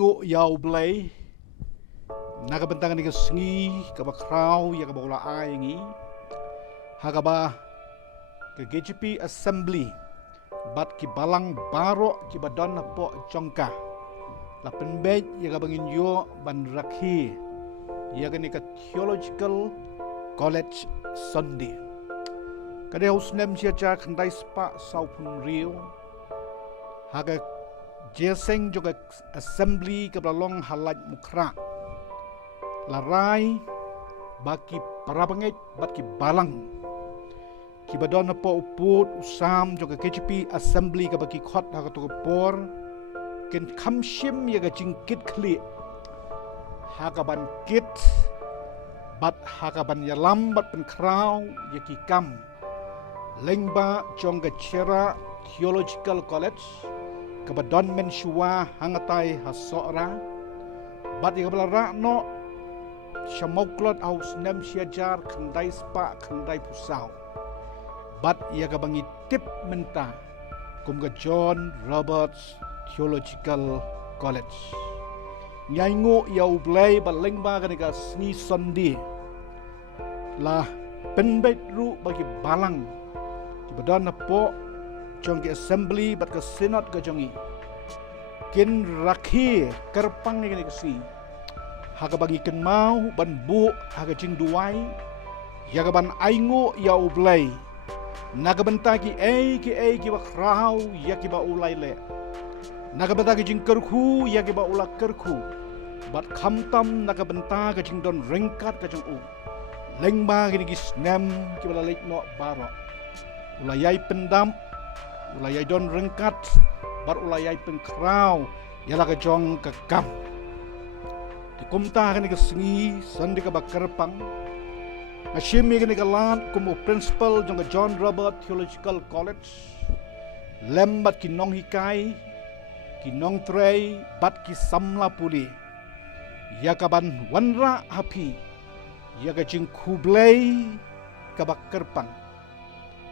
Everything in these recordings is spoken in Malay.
Go yau blay nagabentangan ni sengi kaba kraw ya kaba ula aingi hagaba ke GGP Assembly bat ki balang baro ki badan po jongka la penbej ya kaba nginyo ban rakhi ya gani ka Theological College Sunday kade usnem sia cha khandai spa saupun rio haga Jeseng juga assembly kebelalong halat mukra larai baki parabangit baki balang kibadon po uput usam juga KCP assembly ke baki khot ha to por ken khamshim ya ga jingkit khli ha ka ban kit bat ha ka ban yalam bat pen kraw ya ki kam lengba jong ga chera Theological College kabadon men shua hangatai hasora bat ya kabala no shamoklot aus nem siajar khandai spa khandai pusau bat ya kabangi tip menta kumga John Roberts Theological College nyaingo ya ublay balengba kanika sni sondi lah penbet ru bagi balang kabadon na po jong ke assembly bat ke synod ke jongi kin rakhi kerpang ni kasi haga bagi ken mau ban bu haga jing duai ya ga ban aingo ya ublay naga bentagi ki bakrau ya ki ba ulai le naga bentagi jing kerku ya ki ba ula kerku bat khamtam naga bentaga jing don rengkat ka jong u lengba gini gis nem ki bala lek no baro ulayai pendam ulayai don rengkat bar ulayai pengkrau yala ka jong ka kam di kumta kan ke sengi sandi ka bakarpang asyimi kan ke lat kumu principal jong ka John Robert Theological College lembat ki nong hikai ki nong trei bat ki samla puli ya ka ban wanra hapi ya ka jing kublai ka bakarpang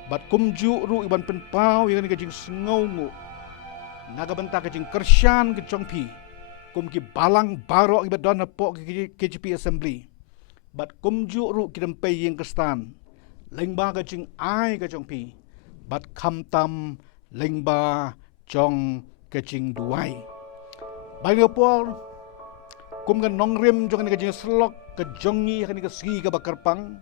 bat kumju ru iban penpau yang ni kajing sengongu naga bentak kajing kersyan ke jongpi kum ki balang barok ibat don pok ke KCP Assembly bat kumju ru ki dempai yang kestan lengba kajing ai ke jongpi bat khamtam lengba jong kajing duai bagi pol kum kan nongrim jong ni kajing selok ke jongi kan ni ke sigi ke bakarpang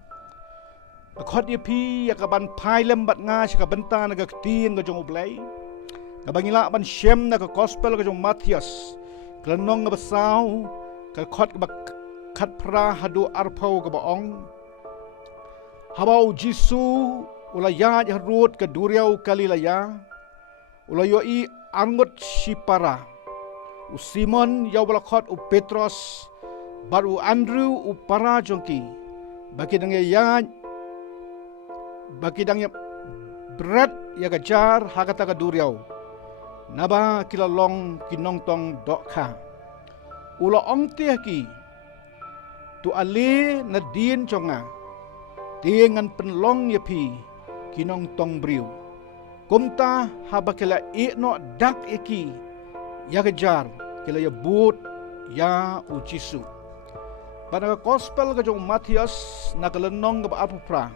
khot ye pi ya ka ban phai lem bat nga shi ka benta na ka tin ka jong ublai ka bangila ban shem na ka gospel ka jong Matthias klanong ka basau ka khot ka khat pra hadu arpau ka baong habau jisu ulaya ya rut ka duriau kalilaya ulayo I angot sipara u Simon ya bala khot u Petros baru Andrew u para jongki baki dang ya bagi dangnya berat ya gajar hakata ka duriau naba kilalong kinong tong dokha ulo ong ki tu ali na din chonga dengan penlong ya pi kinong tong briu kumta habakela no dak eki ya gajar kila ya but ya ujisu pada gospel ka jong Matthias nakalenong ka apupra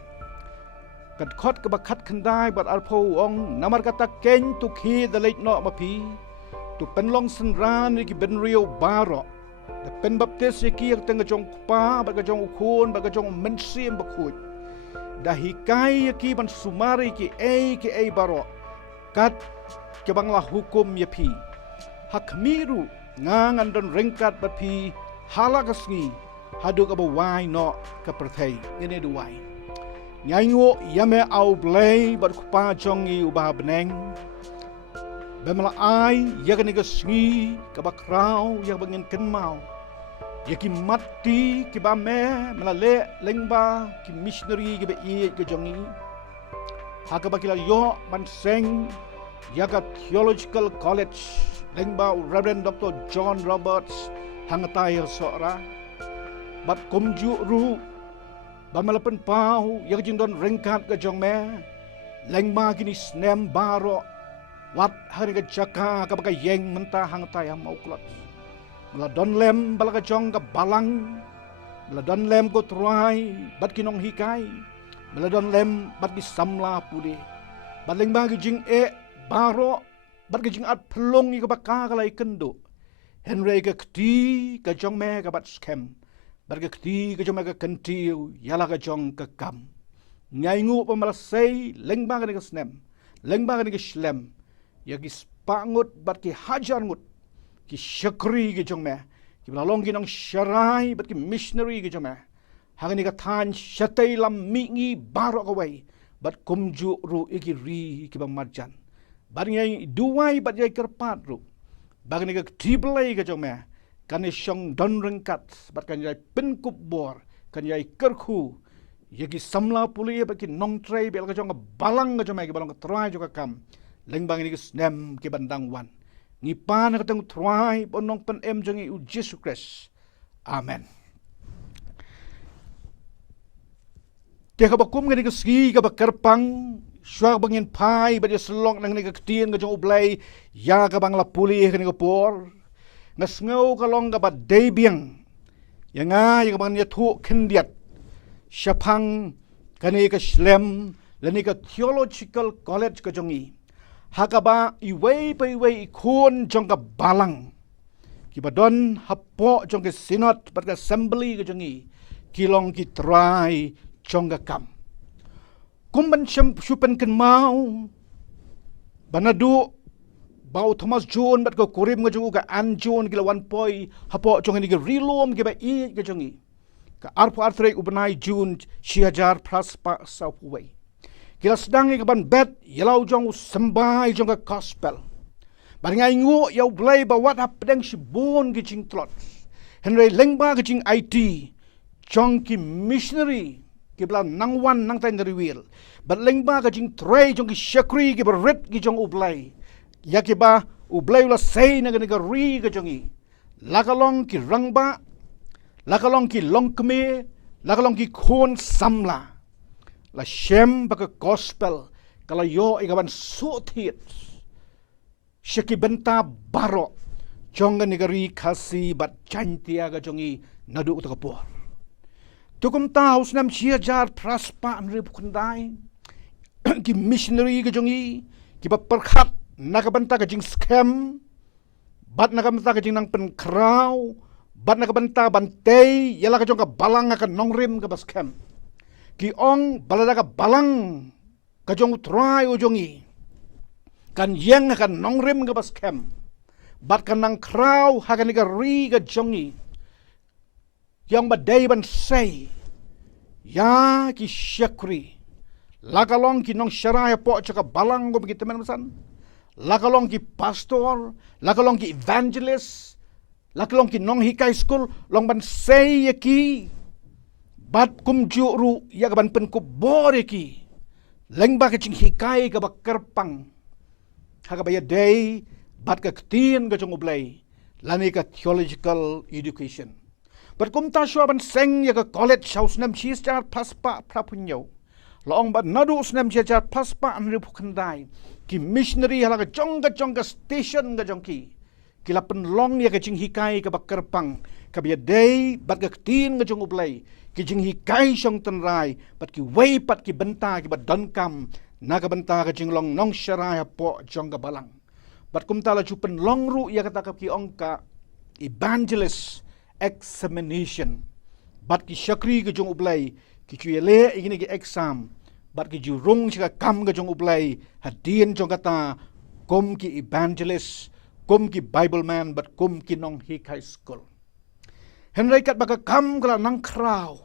kat khot ka bakhat khandai bat arpho ong namar kata ken tu khi the late no mapi tu penlong senran ki benrio baro the pen baptis ki ak teng jong pa ba ka jong ukhun ba ka jong mensim bakhut da hikai ki ban sumari ki a baro kat ke bangla hukum yapi hak miru ngangan don rengkat bapi halagasni hadu ka bawai no ka perthai ini duai nyaingo yame au blay bat kupa jongi ubah beneng bemala ai yaga ni gasngi ka bakrau yang bangin kenmau yaki mati ki bame melale lengba ki missionary ki be ke jongi haka bakila yo manseng yaga Theological College lengba Reverend Dr. John Roberts hangatai sora bat kumju ru bamalapan pau yang jindon rengkat ke jong me lengma kini snem baro wat hari ke jaka ka baka yeng mentah hang tayang mau klot meladon lem balaga jong ka balang, meladon lem ko truai bat kinong hikai, meladon lem bat ki samla puli, baling bagi jing baro bat ki jing at pelong i ka baka kalai kendo, henry ka kti ka jong me ka bat skem, bat ka kti ka jong me ka kentiu yala ka jong ka kam, ngai ngu pemalasai leng bagi ni ka snem, leng bagi ni ka slem, ya ki spangut bat ki hajar ngut, ki syakri ki jong me, ki belalong ki nong syarai bat ki missionary ki jong me, hang ni ka tan syatai lam mingi barok away, bat kumju ru iki ri ki bamarjan, bat ngai duai bat yai kerpat ru, bag ni ka tiblai ki jong me, kan ni syong don rengkat, bat kan yai penkup bor, kan yai kerku, ya ki samla puli bat ki nong tray bel ka jong ka balang ka jong me, ki balang ka try jong ka kam, leng bang ni ki snem ki bandang wan. Ni pan katong try ponong pen em jong u Jesus Christ. Amen. Te ka bakum ngani ka ski ka bakarpang syag bangin pai ba selong nang ni ka ktien ka jong ublay ya ka bang lapuli ka ni ka por. Ngasngau ka long ka ba debiang. Ya nga ya ka bang ni tu kendiat. Syapang kani ka slem lani ka theological college ka jongi. Hakaba iway pa iway ikon jong ka balang. Kibadon hapo jong ka synod pat ka assembly ka jongi. Kilong ki try jong ka kam. Kumban syupen ken mau. Banadu bau Thomas John bat ka kurim ka jong ka anjon kila wan poi hapo jong ni ka rilom ki ba i ka jongi. Ka arpo artre ubenai June siajar praspa saupuway. Kila sedang ikaban bet yalau jong sembah jong ka gospel. Baringai ngu yau blay ba wat hapdeng si bon ki jing tlot. Henry lengba ki jing IT jong ki missionary ki bla nangwan nang tan dari wil. Bat lengba ki jing tray jong ki syakri ki berit ki jong ublay. Ya ki ba ublay ula say na ka ri ki jongi. Lakalong ki rangba, lakalong ki longkme, lakalong ki kon samla. La shem baka gospel kalau yo ikaban sutit syaki benta baro jonga negari kasi bat jantia ga jongi nadu utakapur tukum tahu senam siajar praspa nri bukandai ki missionary ga jongi ki ba perkhat nakabenta ga jing scam bat nakabenta ga jing nang pen kraw bat nakabenta bantay yala ga jonga balang ga nongrim ga scam ki ong balada ka balang ka jong try o jongi kan yang kan nongrim ka baskem bat kan nang kraw ha kan ka ri ka jongi yang badai ban say ya ki syakri lakalong ki nong syaraya po ka balang go begitu men masan lakalong ki pastor lakalong ki evangelist lakalong ki nong hikai school long ban say ki bat kum juru ya kaban pen ko boreki lengba ke cing hikai ka bakerpang hakabaya day bat ka ktien ka jong ublay lani ka theological education bat kum ta syo ban seng ya ka college house nam chi star paspa prapunyo long bat nadu snem chi jar paspa an ripukandai ki missionary hala ka jong ka station ka jong ki kila pen long ya ka cing hikai ka bakerpang kabaya day bat ka ktien ka jong ublay ki jing hikai syong tenrai pat ki wei pat ki benta ki bat dankam naga benta ka jing long nong syarai po jong ka balang bat kum tala chupen long ru ya kata ki ongka evangelist examination bat ki syakri ka jong ublay ki chuyele igini ki exam bat ki jurung sika kam ka jong ublay hadien jong kata kom ki evangelist kom ki bible man bat kom ki nong hikai school Henry kat baka kam kala nang kraw.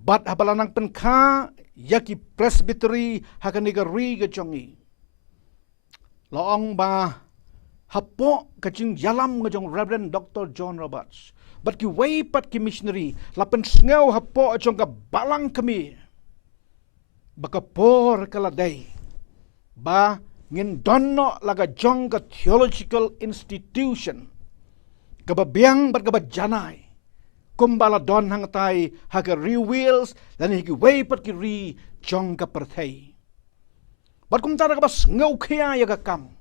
Bat habala nang penka yaki presbytery hakan niga ri ga jongi. Laong ba hapo kacing yalam ga jong Reverend Dr. John Roberts. Bat ki way pat ki missionary lapen sngaw hapo jong ka balang kami. Baka por kala day. Ba ngin donno laga jong ka theological institution. Kababiang bat kabajanay. Kumbala don hang tay haga re wheels dan higi way pat ki ri jong ka perthai. Bat kum tara ka bas ngau kya ya ka kam.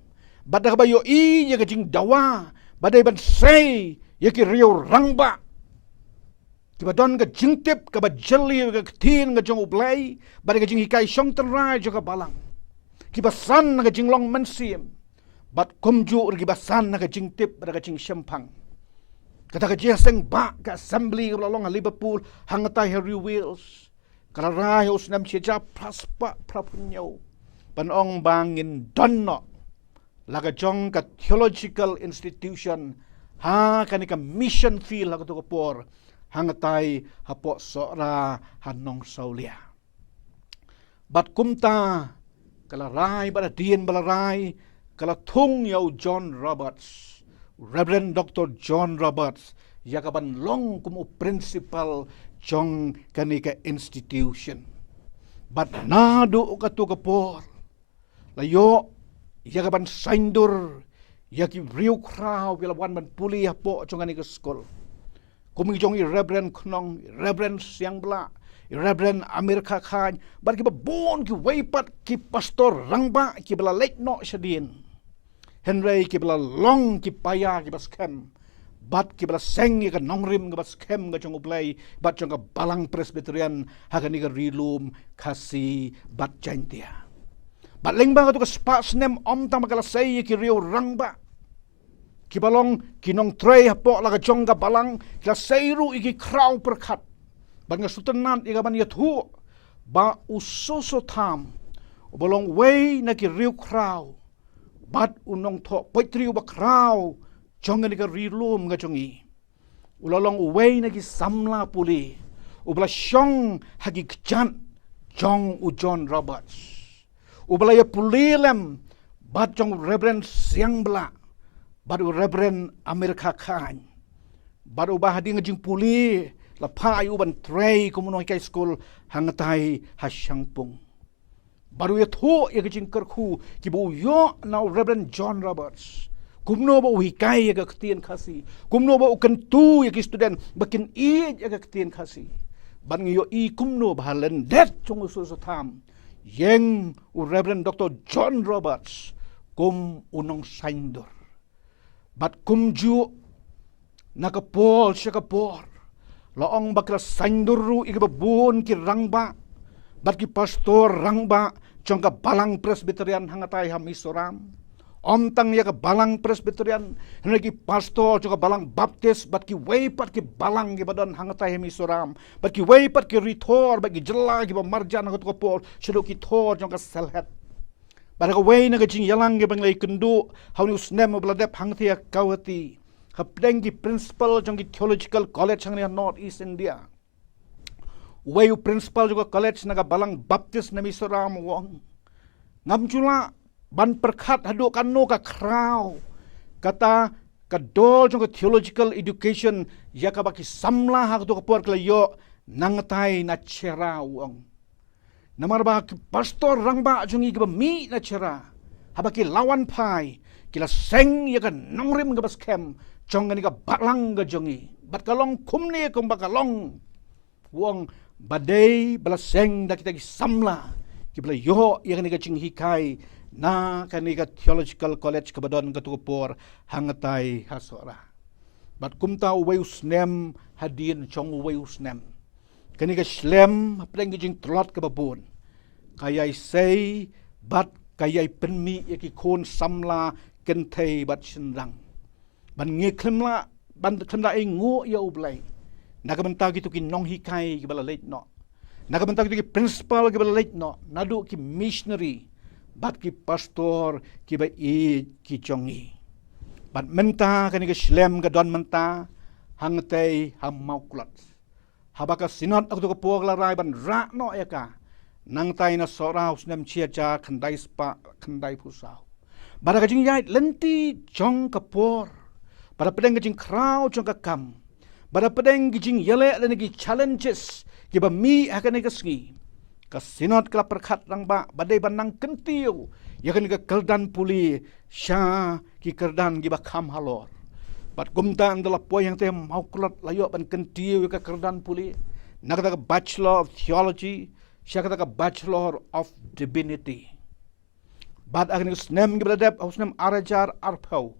Bat da ba yo i ya ka jing dawa. Badai ban say Yaki riau rangba. Kiba don ka jingtip ka ba jeli ka tin ka jong ublay. Bari ka jing hikai syong terai juga balang. Kiba san ka jing long mensim. Bat kumju kiba san ka jingtip bari ka jing syempang. Kata ka jeseng ba ka assembly ka long Liverpool hangatai Harry Wheels. Kala rai usnam sieja praspa prapunyo. Panong bangin donno. Laga jong ka theological institution ha kanika mission field laga to por hangatai hapo sora hanong saulia. Bat kumta kala rai bala dien bala rai kala thung yau John Roberts. Reverend Dr. John Roberts yakaban long kumu principal jong kanika institution. But nado katu kapor layo yakaban saindur yaki riu krau bilawan ban puli hapo jong kanika school. Kumi jong Reverend Knong, Reverend Siang Bla, Reverend Amerika Khan, bar ki bon ki weipat ki pastor rangba ki bala late no shadin. Henry ki bala long ki paya ki baskem. Bat ki bala seng ka nongrim ka baskem ka jong ublay bat jong ka balang Presbyterian haga ni ka rilum kasi bat jantia. Bat lengba ka to ka spas nem om tama kala say ki riu rangba. Ki balong kinong tray hapo laga jong ka balang kila sayru iki kraw perkat. Bat nga sutenan ika ban yathu ba usoso tham. Balong way na ki riu kraw. Bat unong to poitriu ba kraw. Jong ni ka rilum nga jongi. Ulalong way na ki samla puli. Ubla syong hagi kjan jong u John Roberts. Ubla ya puli lem bat jong Reverend Siang Bla. Bat u Reverend Amerika Khan. Bat u bahadi nga jing puli la pa yu ban tray kumunong kay school hangatay hasyangpung. Baru ya thu ya kajing kerku kibu yo na Reverend John Roberts. Kumno ba uhikai ya kaktian kasi. Kumno ba ukentu ya ki student bakin i ya kaktian kasi. Ban yo i kumno ba halendet chung usus tham. Yeng u Reverend Dr. John Roberts kum unong saindur. Bat kumju nakapol siya kapor. Laong bakla sainduru ikababun ki rangba. Bat ki pastor rangba jong ka balang Presbyterian hangatay hamisoram. Om tang ya ka balang Presbyterian henry ki pastor jong ka balang Baptist bat ki way pat ki balang ki badan hangatay hamisoram. Bat ki way pat ki ritor bat ki jela ki ba marjan hangat ko por sido ki tor jong ka selhet. Bat ka way na ka jing yalang ki banglay kundu hawni usnem bladep hangati kawati. Hapdeng ki principal jong ki theological college hangni North East India. Wayu principal juga college naga balang Baptist na misoram wong. Ngamjula ban perkat hadu kanu ka kraw. Kata kadol jong ka theological education ya ka baki samla hak tu kapor klayo nangatay na chera wong. Namar ba ki pastor rangba jong iba mi na chera. Habaki lawan pai kila seng ya ka nongrim ka baskem jong ni ka balang ka jongi. Bat kalong kumni kum bakalong wong badai balaseng da kita samla kibla yo yang ni kacing hikai na kanika theological college kabadon katukupor hangatai hasora. Bat kumta uwayus nem hadin chong uwayus nem. Kanika slem apreng jing trot kababun. Kayay say bat kayay penmi yaki kon samla kentay bat sindang. Ban ngeklemla ban klemla ay ngo ya ublay. Nagamantag ito ki nong hikai ki bala late no. Nagamantag ito ki principal ki bala late no. Nadu ki missionary. Bat ki pastor ki ba i ki chongi. Bat menta kani ki slem ka don menta hangatay hamauklat. Habaka sinot ako to po laray ban ra no eka. Nang tay na sora usnem chia kandai spa kandai pusaw. Bara ka jing yait lenti jong kapor. Bara pedeng ka jing kraw jong ka kam. Bada pedeng gijing yele dan gi challenges giba mi akan ka sngi ka sinot kala perkhat rang ba badai banang kentiu ya kan ka kerdan puli sya ki kerdan giba kham halor bat gumta andala po yang te mau kulat layo ban kentiu ka kerdan puli nakata ka bachelor of theology sya kata ka bachelor of divinity bat akan ka snem giba dep ausnem arajar arpau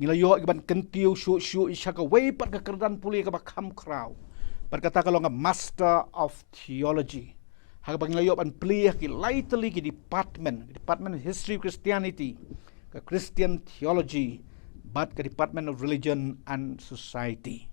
Ngilayo iban kentiu syu isaka way pat kekerdan puli ka bakam kraw. Berkata kalau nga Master of Theology. Haka ngilayo ban pli ki lightly ki Department of History of Christianity, ka Christian Theology, but ka Department of Religion and Society.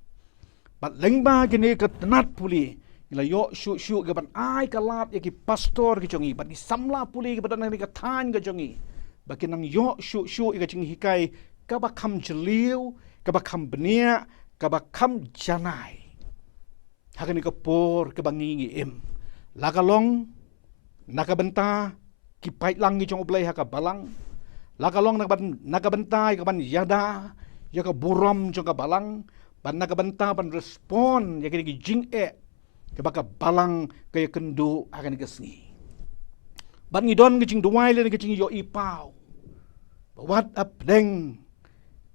But lengba gini ka tenat puli. Ngilayo syu gaban ai kalat ki pastor ki jongi, bat ki samla puli ki badan ni ka tan ka jongi. Bakin nang yo syu ka jing hikai kabakam jeliu, kabakam benia, kabakam janai. Hakan ni kapor kebangingi im. Lakalong nakabenta kipait lang jong oblay haka balang. Lakalong nakabenta kaban yada, yaka buram jong balang, ban nakabenta ban respon yaka ni jing kabaka balang kaya kendu hakan ni kesngi. Ban ngidon ngijing duwai le ngijing yo ipau. Wat up deng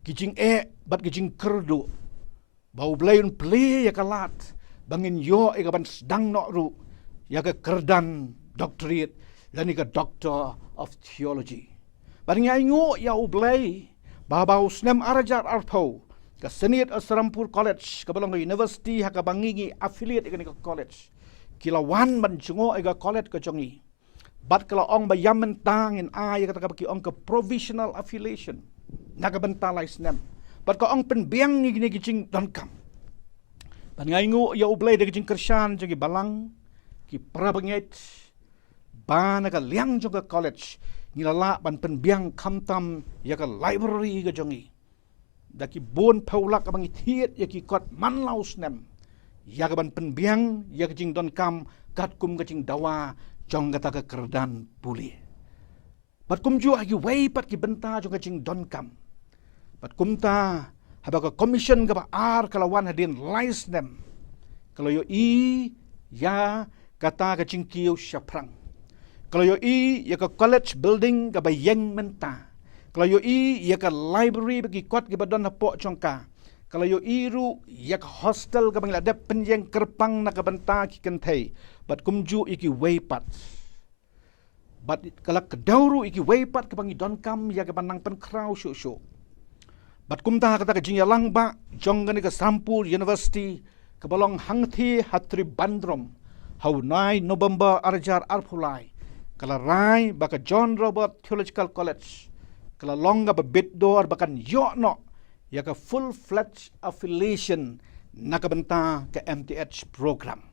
kijing bat kijing kerdu bau blayun play ya kalat bangin yo ikaban sedang nok ru ya ke kerdan doctorate dan ika doctor of theology baring aingo ya ublay babau snem arajar arpo ke senit Serampur College ke balong university ha ka bangingi affiliate ika college kilawan ban jungo ika college ke jongi bat kala ong bayam mentang in ay kata ka ong ke provisional affiliation nagabentalay snem. But ko ang penbiang ni ginigijing donkam. Pan ngayngu ya ublay de gijing kersyan jagi balang ki prabangit ba nagaliang jong ka college ngilala ban penbiang kamtam ya ka library ga jongi. Daki bon paulak abang itiet ya ki kot manlaw snem. Ya ka ban penbiang ya gijing donkam katkum gijing dawa jong kata ka kerdan puli. But kumju agi way pat ki benta jong gijing donkam. Pat kumta habaka commission ka ba kalawan hadin lies them. Kalau yo ya kata ka cingkiu syaprang. Kalau yo ya ka college building ka ba yang menta. Kalau yo ya ka library bagi kuat ka ba don napok congka. Kalau yo ru ya ka hostel ka bang ladap penjeng kerpang na ka benta ki kentai. Pat kumju iki way pat. But kalau kedauru iki way pat ka bangi donkam ya ka banang pen kraw syu. Bat kumta kata ke jingyalang ba jongan ke Serampur University ke balong hangthi hatri bandrom hau 9 November arjar arpulai kala rai baka John Robert Theological College kala longa ba bitdor bakan yokno ya ke full-fledged affiliation nakabenta ke MTH program.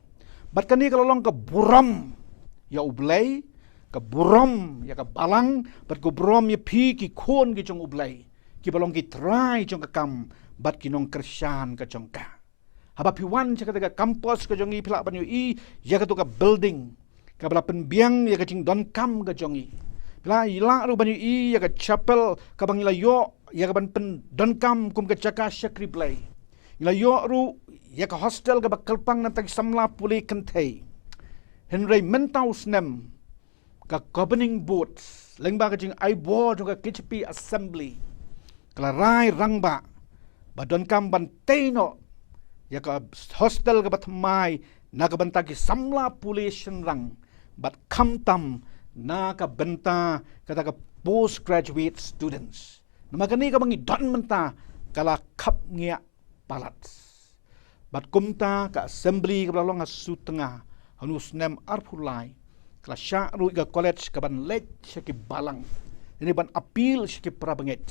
Bat kani kala long ke buram ya ublay ke buram ya ke balang bat ke buram ya pi ki kon ki jong ublay. Ki balong ki try jong kam bat kinong kersyan ka jongka. Haba piwan sa kataga campus ka jongi pila banyo ya ka to ka building ka bala penbiang ya ka jing don kam ka jongi. Pila ila ru banyo ya ka chapel ka bangila yo ya ka ban pen don kam kum ka jaka syakri play. Ila yo ru ya ka hostel ka bakalpang nang tag samla puli kentay. Henry mentau snem ka governing board lengba ka jing I board ka KCP assembly. Kelarai rangba badon kam ban teino ya ka hostel ka batmai na ka bantagi samla population rang bat kamtam na ka benta kata ka postgraduate students namagani ka bangi don menta kala kap ngia palat bat kumta ka assembly ka balong asu tengah hanus nem arpulai kala sya ru ka college ka ban lech ki balang ini ban appeal ki prabangit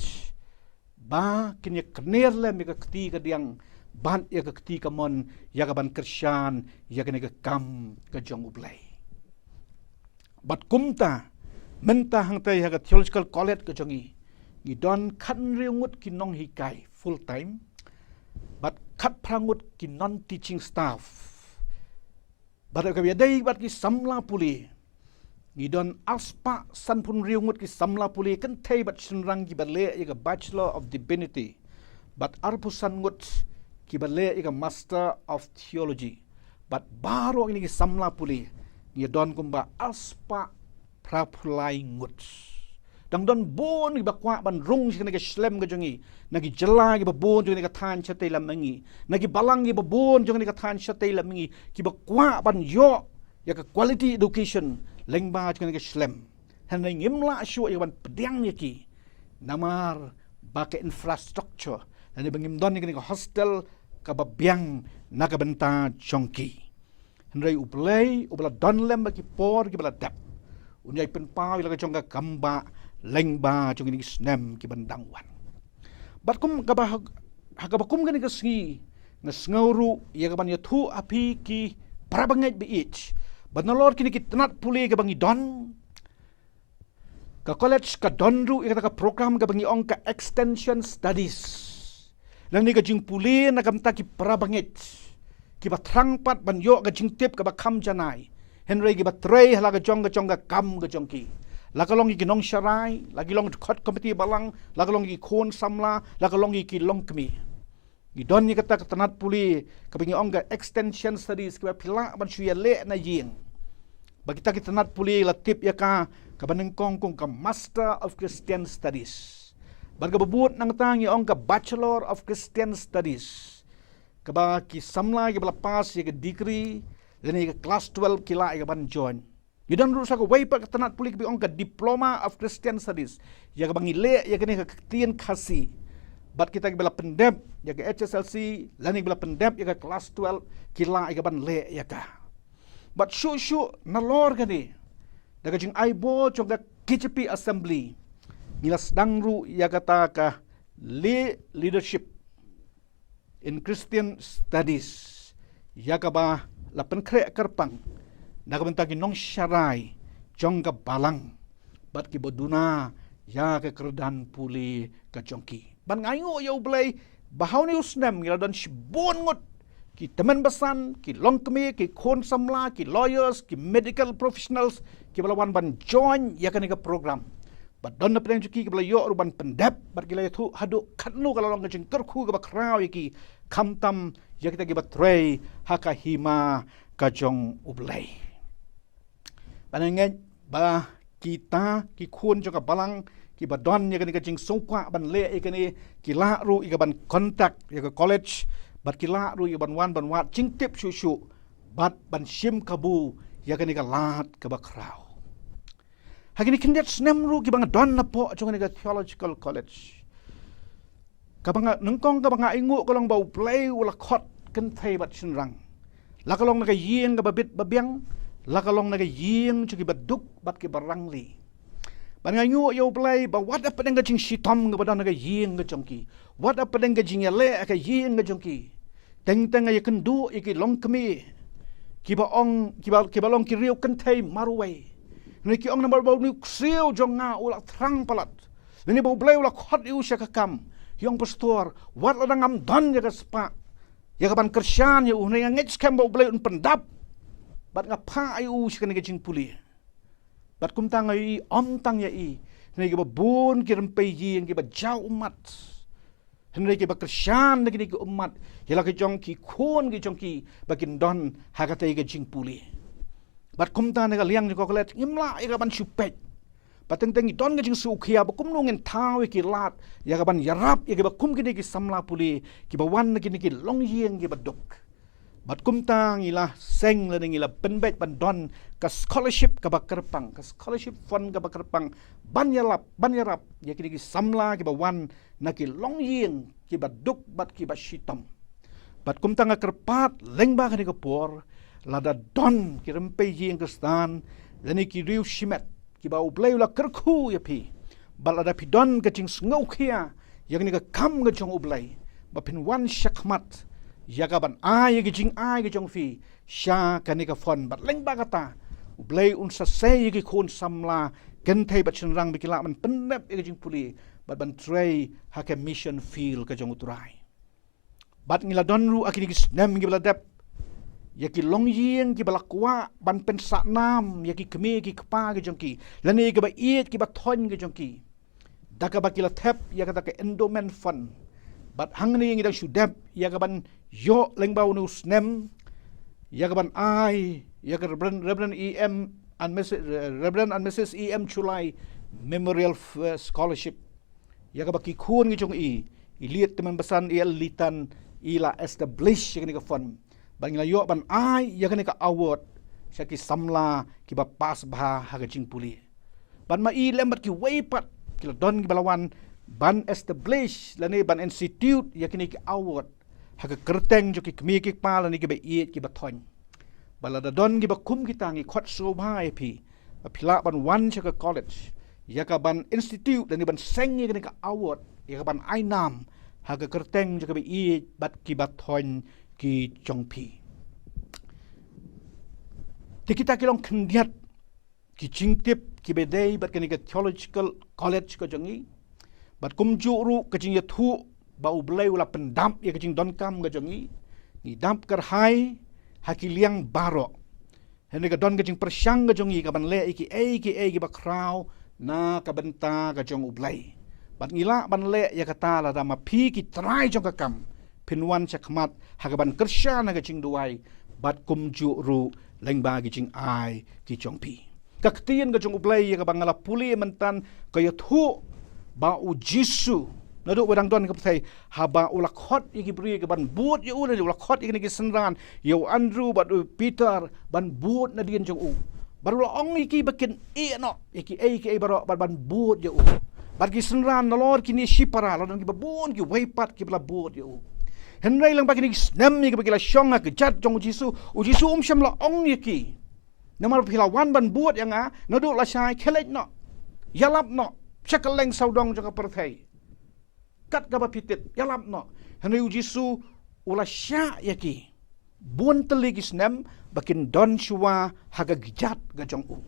ba kinya kener lem ya keti ka diang ban ya keti ka mon ya ka ban kersyan ya ka kam ka jong ublay bat kumta menta hang tay ha ka theological college ka jongi ni don kan riungut ki nong hikai full time bat kat prangut ki non teaching staff bat ka biadai bat ki samla puli ni don aspa san pun riungut ki samla puli kan thai bat sunrang ki balle ya Bachelor of Divinity bat arpusan ngut ki balle ya Master of Theology bat baru ini ki samla puli ni don kumba aspa prapulai ngut dang don bon ki bakwa ban rung si ka slem ka jongi nagi jela ki babon jongi ka than chatai lamangi nagi balang ki babon jongi ka than chatai lamangi ki bakwa ban yo ya ka quality education lengba jongi ka slem hanai ngimla syu ya ban pedang ki namar baka infrastructure dan bangim don ni hostel kababiang nakabenta chongki henry uplay ubla donlem bagi por ki bala dap unyai penpau ila chongga kamba lengba chongi ni snem ki bandangwan batkum hagabakum gani kasngi ngasngawru ya kaban yathu api ki parabangai beach banalor kini ki tenat puli ka bangi don ka college ka donru ika ka program ka bangi ong ka extension studies lang ni ka jing puli na kamta ki parabangit ki batrangpat banyo ka jing tip ka bakam janai henry ki batrei hala ka jong ka kam ka jongki lakalong ki nong sharai lagi long khot committee balang lakalong ki khon samla lakalong ki long kmi gi don ni kata tanat puli ka bangi ong ka extension studies ki pila ban suya le na yin bagi ta ki tanat puli la tip ya ka kabaneng kong ka Master of Christian Studies. Barga babut nang tangi ong ka Bachelor of Christian Studies. Kaba ki samla ki balapas ya ka degree dan ka class 12 kila ya ban join. Yudan rusa ko way pa tanat puli ki ong ka Diploma of Christian Studies. Ya ka bangile ya ka ni ka tien khasi. Bat kita ki bala pendep ya ka HSLC, lani bala pendep ya ka class 12 kila ya ban le ya ka. Bat shu nalor ka ni. Daga jing aibo chonga KJP Assembly ngilas dangru ya kata ka leadership in Christian Studies ya ka ba la penkre kerpang daga bentagi nong syarai chonga balang bat ki boduna ya ka kerdan puli ka chongki ban ngayo yo blai bahaw ni usnem ngila dan shibon ngot ki teman besan ki longkemi ki khon samla ki lawyers ki medical professionals ki balawan ban join ya kan ka program but don na penang ki bala yo ban pendap bar ki la thu hadu khatnu kala long jing kerku ka bakraw ki khamtam ya kita ki batrei haka hima ka jong ublai banangen ba kita ki khon jong ka balang ki badon ya kan ka jing songkwa ban le kan ki la ru i ka ban contact ya ka college bat kila ru ya ban wat jing tip shu bat ban shim kabu ya kan ka lat ka bakraw hagini kindet snem ru ki bang don na po chong ka theological college ka bang nungkong ka bang ingu ko lang bau play wala khot kan thai bat chinrang la ka long na ka yeng ka babit babyang la ka long na ka yeng chu ki baduk bat ki barangli ban nga nyu yo play ba what up deng ka jing shitom ka badan ka yeng ka chongki what up deng ka jing le ka yeng ka chongki teng ya kendu iki long kemi ki ba long ki riu kan thai marwai ni ki ong number bau ni ksiu jonga ula thrang palat ni bau blai ula khot yu syakakam yong pastor wat la ngam don ya ka spa ya ka ban kersian ya unai ngech kam bau blai un pendap bat ngapa ayu syakani ka jing puli bat kum tang ai om tang ya i ni ki ba bun ki rempai yin ki ba jau umat henry ki ba kersian lagi ki umat yala ki jong ki khon ki jong ki bakin don hakatai ka jing puli bat kumta nega liang ni kokolet ngimla ika ban supet pateng tengi don ngajing sukhia ba kumnu ngen tawi ki lat ya ka ban yarap ya ba kum ki samla puli ki ba wan ki long yeng ki ba dok bat kumta ngila seng le ngila penbet ban don ka scholarship ka ba kerpang ka scholarship fund ka ba kerpang ban yarap ya ki samla ki ba wan na ki long yeng ki ba dok bat ki ba shitam bat kumta nga kerpat lengba ka ni ka por lada don ki rempai jing kristan lani ki riu shimet ki ba ublai la kerku ya pi balada pi don ka jing ngau khia yang ni ka kam ka jong ublai ba pin wan shakmat ya ka ban ai ki jing ai ki jong fi sha ka ni ka fon bat leng ba kata ublai un sa sei ki khon samla ken thai bat chin rang bi kila man penep ki jing puli bat ban tray ha ka mission field ka jong uturai bat ngila don ru akini ki snem ki bala dep ya ki long yeng ki balakwa ban pen sa nam ya ki keme ki kpa ki jongki lani ki ba iet ki ba thon ki jongki daka ba ki la thep ya ka ka endowment fund bat hangni ngi dang shudep ya ka ban yo lengba unu snem ya ka ban ai ya ka Reverend EM and Mrs EM Chulai Memorial Scholarship ya ka ba ki khun ki jong liet teman besan litan ila establish ya ka fund bangila yo ban ai ya kan ka award syaki samla ki ba pas bah ha jing puli ban ma i lembat ki weipat ki don ki balawan ban establish lani ban institute yakini ki award haga kerteng jo ki kmi ki pa lani ki ba iet ki ba thon balada don ki ba kum ki tangi khot so bhai phi phila ban wan cha ka college yaka ban institute lani ban seng ki ka award yaka ban ainam haga kerteng jo ki ba iet bat ki ba thon ki chong phi ti kita ki long khndiat ki chingtip ki bedai bat kani ka theological college ko jongi bat kum ju ru ka jing ya thu ba u blai ula pendam ya ka jing don kam ga jongi ni damp kar hai hakiliang baro hene ka don ka jing persyang ga jongi ka ban le ki ba kraw na ka benta ka jong u blai bat ngila ban le ya kata la da ma phi ki trai jong ka kam pinwan chakmat ha ka ban kersya na ka jing duai bat kum ju ru leng ba ki jing ai ki jong pi kaktian ka jong u blai ya ka bangala puli mentan ka ya thu ba u jisu nadu wedang don ka pthai haba ula khot iki bri ka ban buat yu na ula khot iki ni senran yu Andrew bat Peter ban buat na dien jong u baru ong iki bakin e no iki baro ban buat yu bat ki senran na lor kini shipara lo ki babon ki weipat ki bla buat yu henrai lang bakin nem ni ka bakila shong ka jat jong u jisu sham la ong iki namar phila wan ban buat yang a nadu la shai khelek no yalap no Chakaleng saudong jaka perthai kat gaba pitit yalap no hanu jisu ula sya yaki bun teligis nem bakin don shua haga gijat ga jong u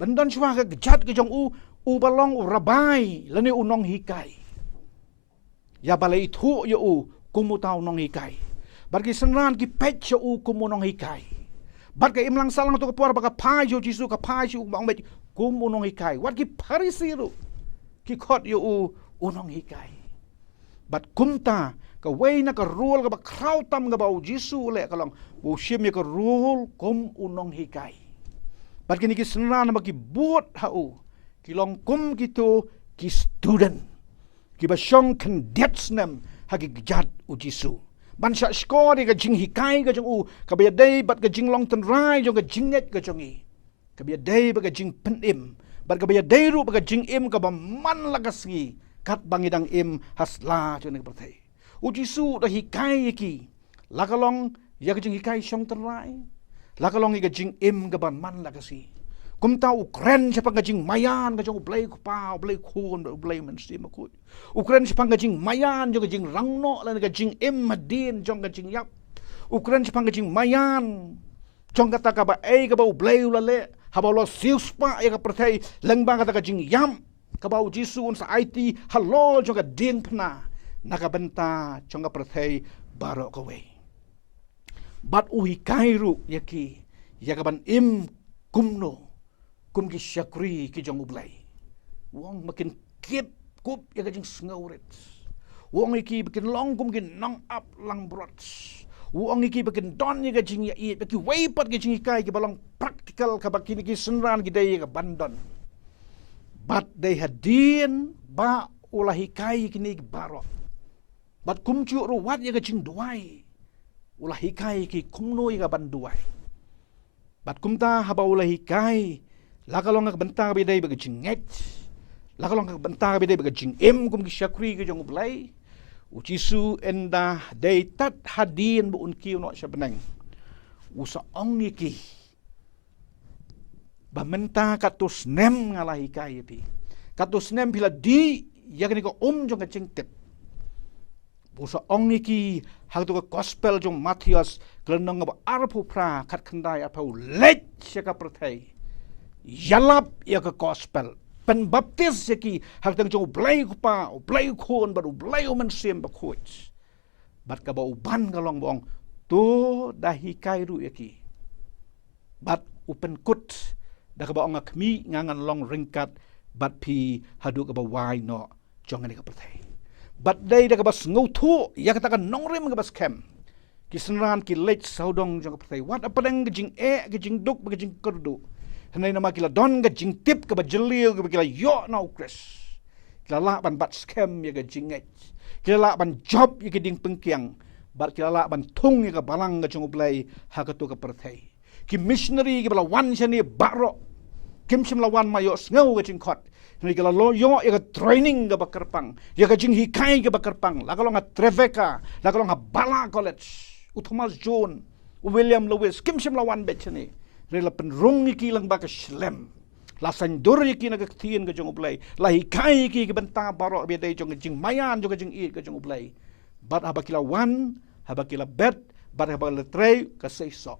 ban don shua haga gijat ga jong u balong u rabai lani unong hikai ya balai thu yo u kumutau nong hikai barki senran ki pech yo u kumunong hikai barka imlang salang to kapur baka pai yo jisu ka pai ju bang bet kum unong hikai wat ki parisiru ki khot yo unong hikai bat kumta ka wei na ka rule ka ba kraw tam ka ba jisu le ka long bu shim ya ka rule kum unong hikai bat kini ki senran ba ki buat hau ki long kum ki to ki student ki ba shong kendets nem ha ki gjat jisu ban sha skor ka jing hikai ka jong ka ba dei bat ka jing long ten rai jong ka jinget ka jongi ka ba dei ba ka jing pen im bat ka ba dei ru ba ka jing im ka ba man la ka si kat bangidang im hasla jong ne perthai jisu da hikai ki la ka long ya ka jing hikai shong ten rai la ka long ka jing im ka ban man la ka si kum ta Ukraine siapa ka jing mayan ka jong blai ku pa blai khun blai man si ma ku Ukraine siapa ka jing mayan jong ka jing rangno la ka jing im madin jong ka jing yap Ukraine siapa ka jing mayan jong kata ka ba ka ba blai la le ha ba lo sius pa ya ka perthai leng ba kata ka jing yam ka ba jisu un sa IT halo jong ka ding pna na ka benta jong ka perthai baro ka we bat uhi kairu yaki ya ka ban im kumno kum ki syakri ki jong ublai wong makin kip kup ya ka jing sngoret wong iki bikin long kum ki nong up lang brot wong iki bikin don ya ka jing ya i baki weipat ki jing kai ki balong practical ka bakini ki senran ki dai ka bandon but they hadin ba ulahi kai ki ni baro bat kum chu ru wat ya ka jing duai ulahi kai ki kumno ya ka banduai bat kumta haba ulahi kai lakalong ka bentang bidai baga jinget lakalong ka bentang bidai baga jing em kum ki syakri ke jong blai ucisu enda dei tat hadin bu unki no sabenang usa ong iki bamenta katus nem ngalahi kai pi katus nem bila di yakni ko jong ka jingtet usa ong iki hang tu ka gospel jong Matius klenong ba arpu pra khat khandai apau lech ka perthai yalap ya ke gospel pen baptis yaki hak tang jong blai ku pa blai khon baru blai men sem ba khoch bat ka ba uban kalong bong to dahi kairu yaki bat upen kut da ka ba ong akmi ngangan long ringkat bat pi hadu ka ba wai no jong ani ka perthai bat dai da ka ba ngau thu ya ka ta ka nong rim ka ba scam kisnran ki lech saudong jong ka perthai wat apa dang jing jing duk ba jing kerdu henai nama kila don ga jing tip ka ba jelil ka kila yo na ukres kila la ban bat scam ya ga jinget kila la ban job ya ga ding pengkiang bat kila la ban thung ya ga balang ga jong blai ha ka to ka perthai ki missionary ki bala wan chani baro kim sim lawan mayo ngau ke jing khot ni kala lo yo ya training ga bakarpang ya ga jing hikai ga bakarpang la kalong treveka la kalong bala college Thomas John William Lewis kim sim lawan bechani rela penrung iki lang ba ka slem la sandur iki na kaktien ka jong ublay la hikai iki ka banta baro be dai jong jing mayan jong jing i ka jong ublay bat habakila wan habakila bet bat habakila trei ka seiso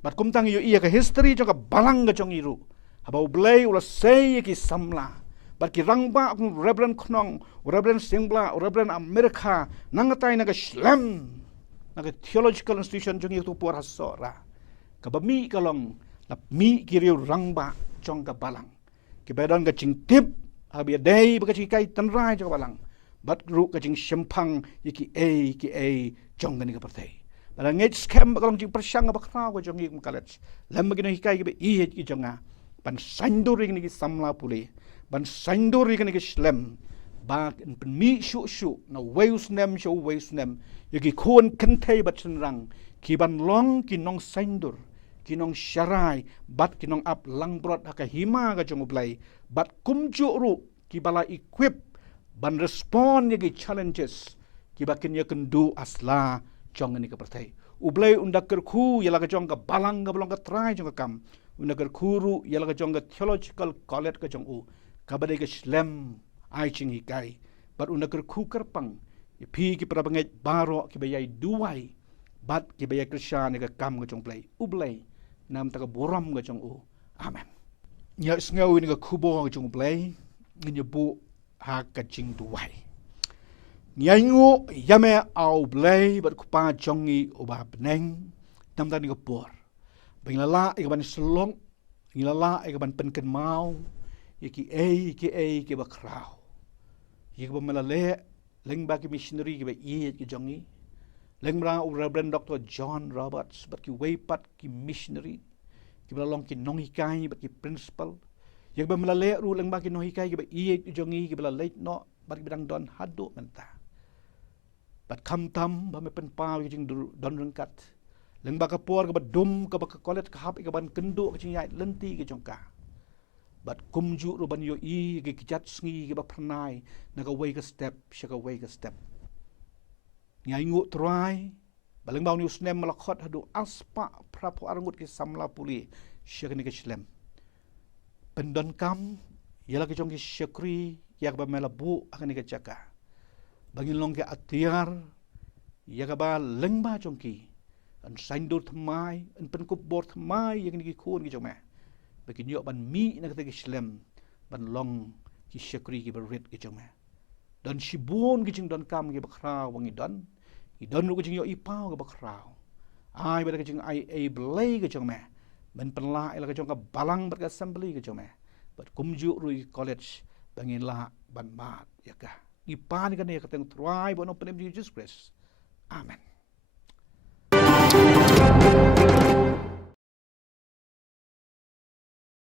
bat kumtang iyo iya ka history jong ka balang ka jong iru haba ublay ula sei iki samla bat ki rangba akung Reverend Knong Reverend Singla Reverend America nangatay na ka slem na ka theological institution jong itu puar hasora kabami kalong la mi kiriu rangba jong ka balang kibadan ka jing tip habia dei ba ka jing kai tanrai jong balang bat ru ka jing shempang ki a jong ka ni ka pertai pada ngej scam kalong jing persyang ba kra ko jong ik college lam gi ni kai ki i ki jonga ban sandur ni ki samla puli ban sandur ni ki slem ba pen mi shu na weus nem shu weus nem ki kon kentei bat senrang ki ban long ki nong sandur kinong syarai bat kinong up langbrot haka hima ka jong ublay bat kumju ru ki bala equip ban respond yagi challenges ki bakin ya kendu asla jong ni ka pertai ublay undak kerku yala ka jong ka balang ka belong ka try jong ka kam undak kerkuru yala ka jong ka theological college ka jong u ka badai ka slem ai ching hikai bat undak kerku kerpang pi ki prabangai baro ki bayai duai bat ki bayai krisyan ka kam ka jong play ublay nam taka boram ga jong u amen nya sngaw ni ga kubo ga jong play ni bu ha ka jing duai nya ngu yame au play bat ku pa jong i u ba beneng tam ta ni ga por bang la i ga ban slong ni la i ga ban pen ken mau ki ki ba krau ki ba malale leng ba ki missionary ki ba i ki jong i leng ra Reverend Dr. John Roberts bat ki weipat ki missionary ki balong ki nong hikai bat ki principal yang ba malale ru leng ba ki nong hikai ki ba i ki jongi ki bala late no bat ki bidang don hadu menta bat kam tam ba me pen pa ki jing don rengkat leng ba ka por ka ba dum ka ba ka college ka hap ki ban kendu ki jing yai lenti ki jongka bat kumju ru ban yo i ki jat sngi ki ba pranai na ka way ka step shaka way ka step ngai ngu try baleng bau news nem malakot hadu aspa prapo arangut ki samla puli syakni ke slem pendon kam yala ke jong ki syakri yak ba melabu akan ke jaka bagi long ke atiar yak ba leng ba jong ki an saindur thmai an pen kup bor thmai yak ni ki khon ki jong me bagi nyok ban mi na ke slem ban long ki syakri ki berit ki jong me dan sibun ki jing don kam ki bakra wangi don i don ru ki jing yo i pau ki bakra ai ba ki jing ai a blay ki jong me ben penla ila ki jong ka balang ber ka assembly ki jong me bat kumju ru college bangin la ban mat ya ka i pan ka ne ka teng try bo no penem Jesus Christ amen